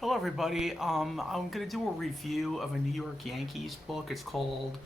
Hello, everybody. I'm going to do a review of a New York Yankees book. It's called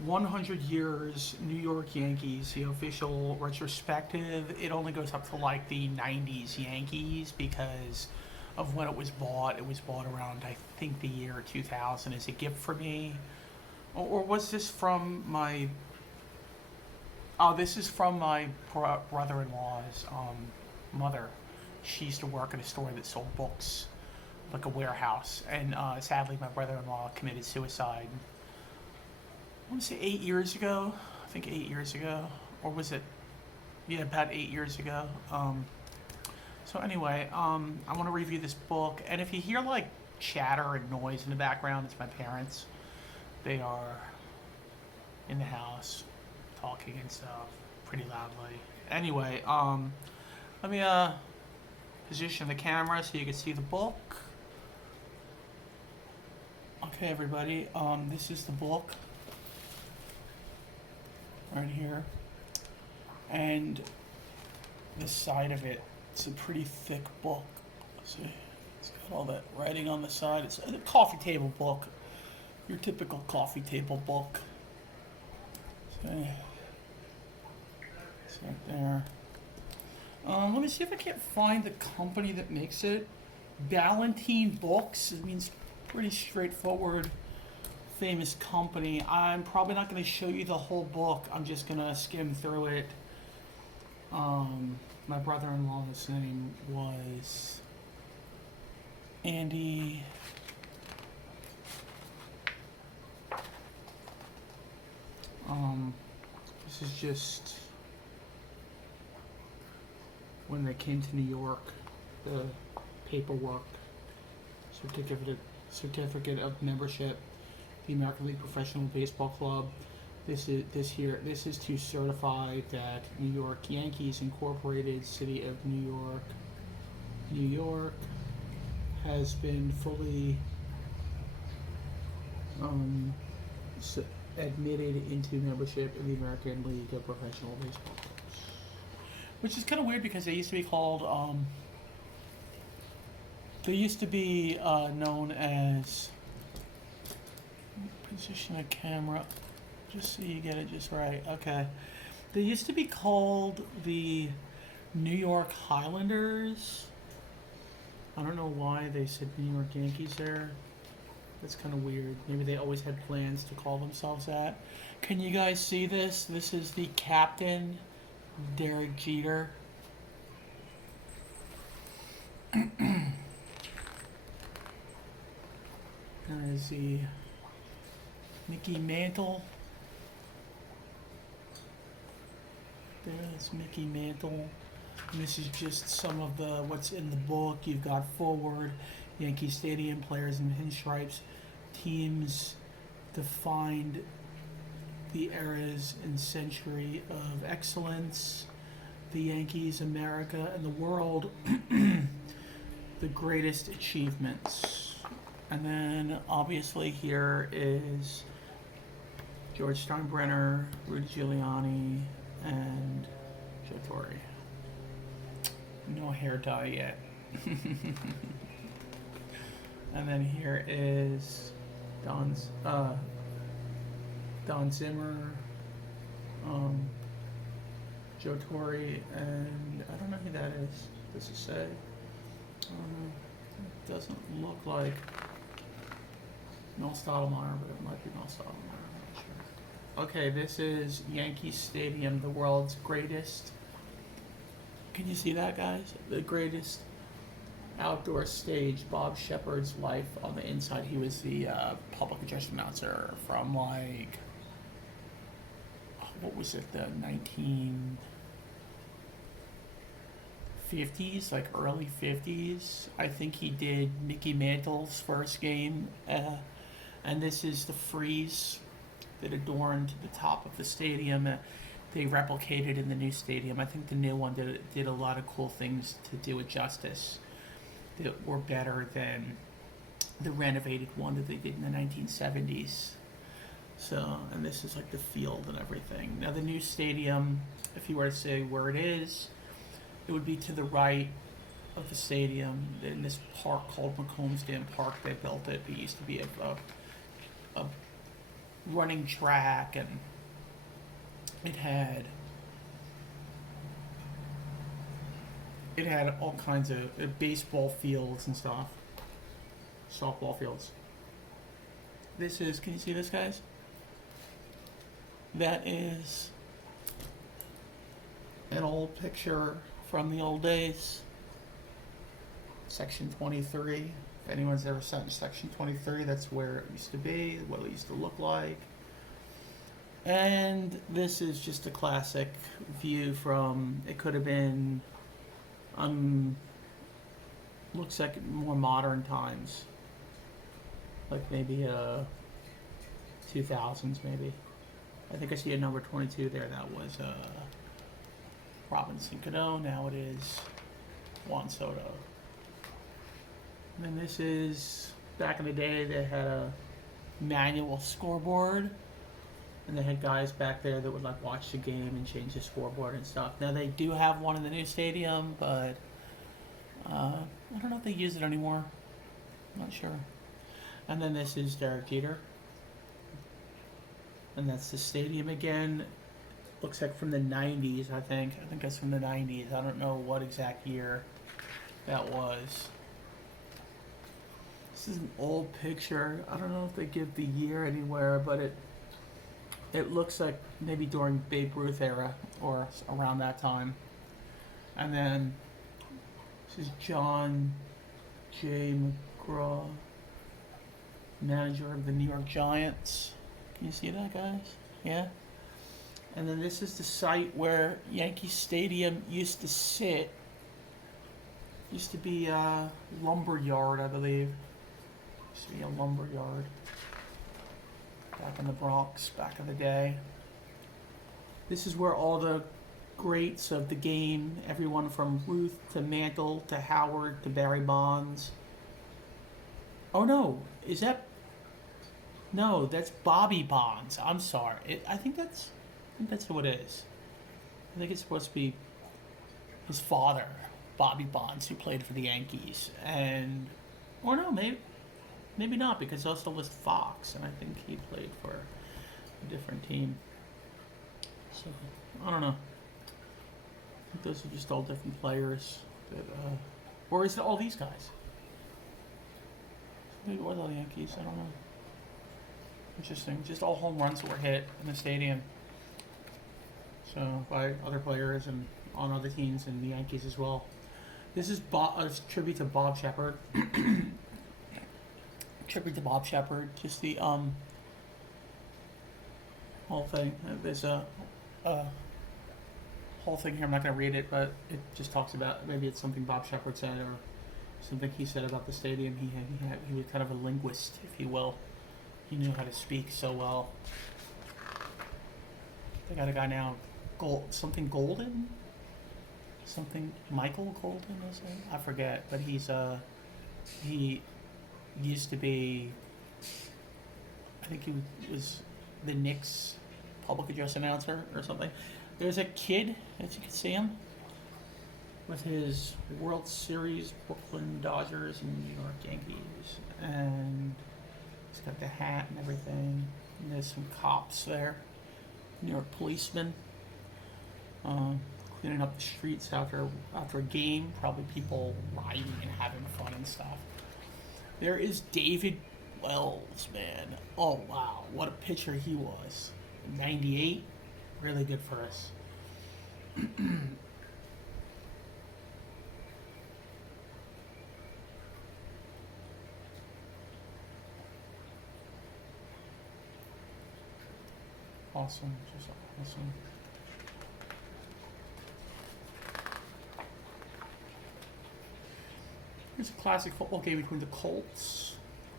100 Years New York Yankees, the official retrospective. It only goes up to like the 90s Yankees because of when it was bought. It was bought around, I think, the year 2000 as a gift for me. Or was this from my. Oh, this is from my brother in law's mother. She used to work at a store that sold books, like a warehouse. And sadly, my brother-in-law committed suicide. I want to say 8 years ago. I think 8 years ago, or was it? Yeah, about 8 years ago. So anyway, I want to review this book, and if you hear like chatter and noise in the background, it's my parents. They are in the house talking and stuff pretty loudly. Anyway, let me position the camera so you can see the book. Okay, everybody. This is the book right here, and this side of it. It's a pretty thick book. See, it's got all that writing on the side. It's a coffee table book, your typical coffee table book. See, it's right there. Let me see if I can't find the company that makes it. Ballantine Books. It means pretty straightforward, famous company. I'm probably not going to show you the whole book. I'm just going to skim through it. My brother-in-law's name was Andy. This is just when they came to New York, the paperwork, certificate of membership, the American League Professional Baseball Club. This is to certify that New York Yankees Incorporated, City of New York, has been fully admitted into membership in the American League of Professional Baseball Clubs. Which is kind of weird because they used to be called. They used to be known as. Position a camera, just so you get it just right. Okay. They used to be called the New York Highlanders. I don't know why they said New York Yankees there. That's kind of weird. Maybe they always had plans to call themselves that. Can you guys see this? This is the captain, Derek Jeter. That is the Mickey Mantle. There's Mickey Mantle. And this is just some of the what's in the book. You've got forward, Yankee Stadium, players in pinstripes, teams defined the eras and century of excellence, the Yankees, America, and the world, the greatest achievements. And then obviously here is George Steinbrenner, Rudy Giuliani, and Joe Torre. No hair dye yet. And then here is Don Zimmer, Joe Torre, and I don't know who that is. Does it say? It doesn't look like Mel Stottlemyre, but it might be Mel Stottlemyre. I'm not sure. Okay, this is Yankee Stadium, the world's greatest. Can you see that, guys? The greatest outdoor stage. Bob Shepard's life on the inside. He was the public address announcer from like, what was it, the 1950s, like early 50s. I think he did Mickey Mantle's first game. And this is the frieze that adorned the top of the stadium. They replicated in the new stadium. I think the new one did a lot of cool things to do it justice that were better than the renovated one that they did in the 1970s. So, and this is like the field and everything. Now the new stadium, if you were to say where it is, it would be to the right of the stadium in this park called Macomb Dam Park. They built it. It used to be a running track, and it had all kinds of baseball fields and stuff, softball fields. This is, can you see this, guys? That is an old picture from the old days. Section 23. If anyone's ever sat in Section 23, that's where it used to be, what it used to look like. And this is just a classic view from, it could have been, looks like more modern times. Like maybe 2000s maybe. I think I see a number 22 there. That was Robinson Cano. Now it is Juan Soto. And then this is, back in the day, they had a manual scoreboard. And they had guys back there that would like watch the game and change the scoreboard and stuff. Now they do have one in the new stadium, but I don't know if they use it anymore. I'm not sure. And then this is Derek Jeter. And that's the stadium again. Looks like from the 90s, I think. I think that's from the 90s. I don't know what exact year that was. This is an old picture. I don't know if they give the year anywhere, but it looks like maybe during Babe Ruth era or around that time. And then this is John J. McGraw, manager of the New York Giants. Can you see that, guys? Yeah. And then this is the site where Yankee Stadium used to sit. Used to be a lumber yard, I believe. Used to be a lumber yard. Back in the Bronx, back in the day. This is where all the greats of the game, everyone from Ruth to Mantle to Howard to Barry Bonds. Oh no, is that? No, that's Bobby Bonds. I'm sorry. I think that's who it is. I think it's supposed to be his father, Bobby Bonds, who played for the Yankees, and or no, maybe not, because it also lists Fox, and I think he played for a different team. So I don't know. I think those are just all different players. That, or is it all these guys? Maybe it was all the Yankees. I don't know. Interesting. Just all home runs that were hit in the stadium. So by other players and on other teams and the Yankees as well. This is a tribute to Bob Shepard. Tribute to Bob Shepard. Just the whole thing. There's a whole thing here. I'm not going to read it, but it just talks about, maybe it's something Bob Shepard said or something he said about the stadium. He was kind of a linguist, if you will. He knew how to speak so well. They got a guy now, something Golden? Something Michael Golden, is it? I forget, but he used to be, I think he was the Knicks public address announcer or something. There's a kid, as you can see him, with his World Series Brooklyn Dodgers and New York Yankees. And he's got the hat and everything. And there's some cops there. New York policemen. Cleaning up the streets after a game. Probably people riding and having fun and stuff. There is David Wells, man. Oh, wow. What a pitcher he was. 98. Really good for us. Awesome. Just awesome. Here's a classic football game between the Colts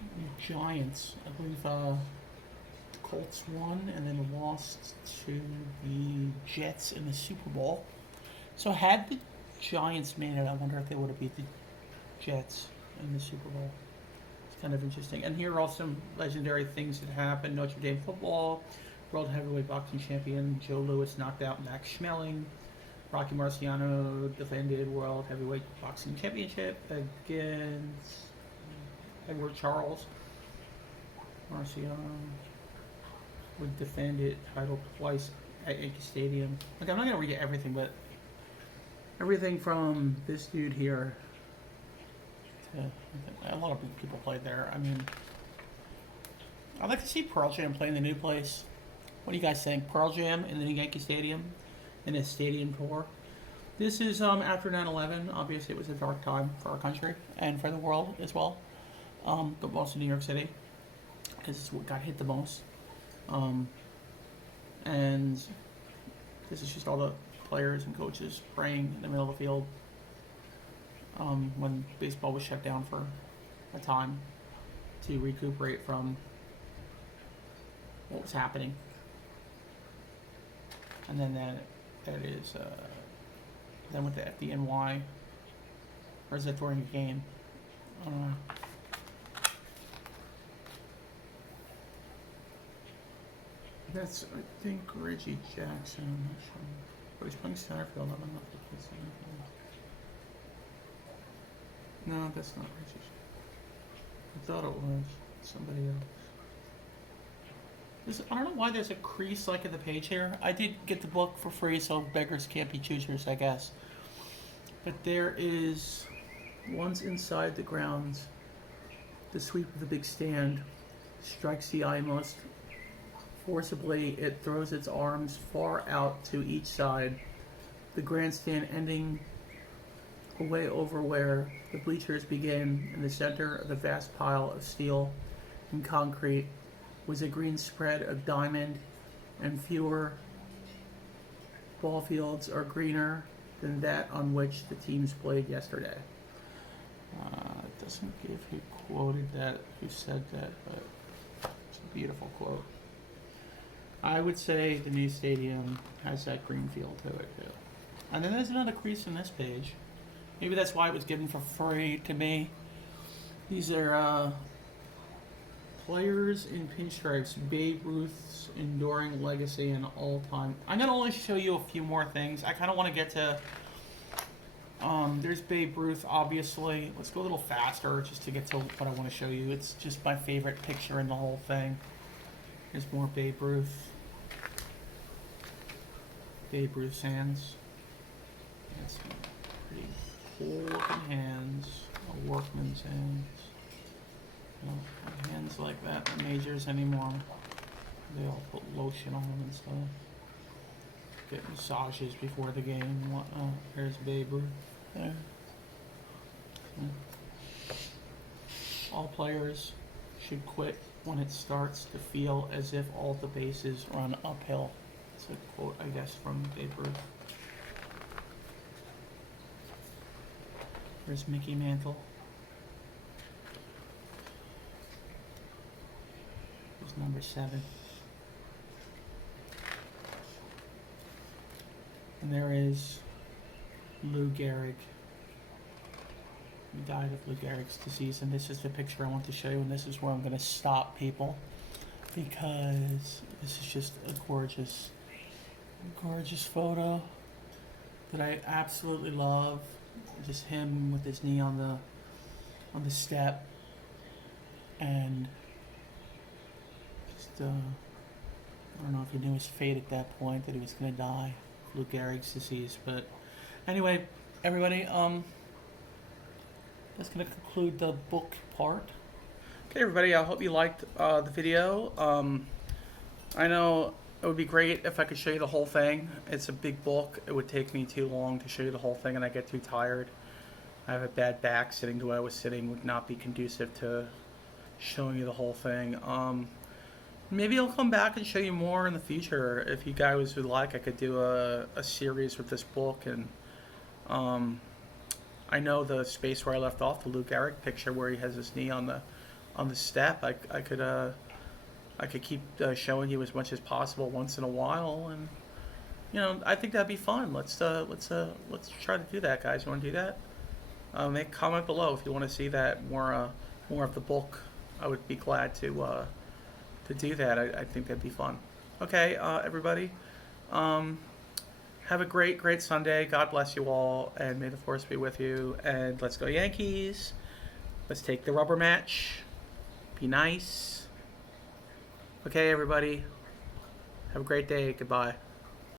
and the Giants. I believe the Colts won and then lost to the Jets in the Super Bowl. So had the Giants made it, I wonder if they would have beat the Jets in the Super Bowl. It's kind of interesting. And here are all some legendary things that happened. Notre Dame football, World Heavyweight Boxing Champion Joe Louis knocked out Max Schmeling. Rocky Marciano defended World Heavyweight Boxing Championship against Edward Charles. Marciano would defend it title twice at Yankee Stadium. Okay, I'm not gonna read everything, but everything from this dude here to a lot of people played there. I mean, I'd like to see Pearl Jam play in the new place. What do you guys think? Pearl Jam in the new Yankee Stadium in a stadium tour. This is after 9/11. Obviously, it was a dark time for our country and for the world as well. But also New York City, because it's what got hit the most. And this is just all the players and coaches praying in the middle of the field when baseball was shut down for a time to recuperate from what was happening. And then that is then with the FDNY, or is that during a game? I don't know. That's, I think, Reggie Jackson. I'm not sure. But he's playing center field. I don't know if he plays center field. No, that's not Reggie. I thought it was somebody else. I don't know why there's a crease like in the page here. I did get the book for free, so beggars can't be choosers, I guess. But there is, once inside the grounds, the sweep of the big stand strikes the eye most forcibly. It throws its arms far out to each side, the grandstand ending away over where the bleachers begin. In the center of the vast pile of steel and concrete was a green spread of diamond, and fewer ball fields are greener than that on which the teams played yesterday. It doesn't give who quoted that, who said that, but it's a beautiful quote. I would say the new stadium has that green feel to it too. And then there's another crease in this page. Maybe that's why it was given for free to me. These are players in pinstripes, Babe Ruth's enduring legacy and all-time. I'm going to only show you a few more things. I kind of want to get to... there's Babe Ruth, obviously. Let's go a little faster just to get to what I want to show you. It's just my favorite picture in the whole thing. Here's more Babe Ruth. Babe Ruth's hands. That's pretty cool looking hands. A workman's hands. No hands like that in majors anymore. They all put lotion on them and stuff. Get massages before the game and whatnot. There's Babe Ruth there. All players should quit when it starts to feel as if all the bases run uphill. It's a quote, I guess, from Babe Ruth. There's Mickey Mantle. There's number 7. And there is Lou Gehrig. He died of Lou Gehrig's disease, and this is the picture I want to show you, and this is where I'm going to stop, people, because this is just a gorgeous, gorgeous photo that I absolutely love. Just him with his knee on the step, and just I don't know if he knew his fate at that point, that he was going to die of Lou Gehrig's disease. But anyway, everybody, that's going to conclude the book part. Okay, everybody, I hope you liked the video. I know it would be great if I could show you the whole thing. It's a big book. It would take me too long to show you the whole thing, and I get too tired. I have a bad back. Sitting the way I was sitting would not be conducive to showing you the whole thing. Maybe I'll come back and show you more in the future. If you guys would like, I could do a series with this book. And I know the space where I left off, the Lou Gehrig picture where he has his knee on the step. I could keep showing you as much as possible once in a while, and I think that'd be fun. Let's try to do that, guys. You want to do that? Make a comment below if you want to see that more of the book. I would be glad to do that. I think that'd be fun. Okay, everybody. Have Have a great, great Sunday. God bless you all, and may the force be with you. And let's go Yankees. Let's take the rubber match. Be nice. Okay, everybody. Have a great day. Goodbye.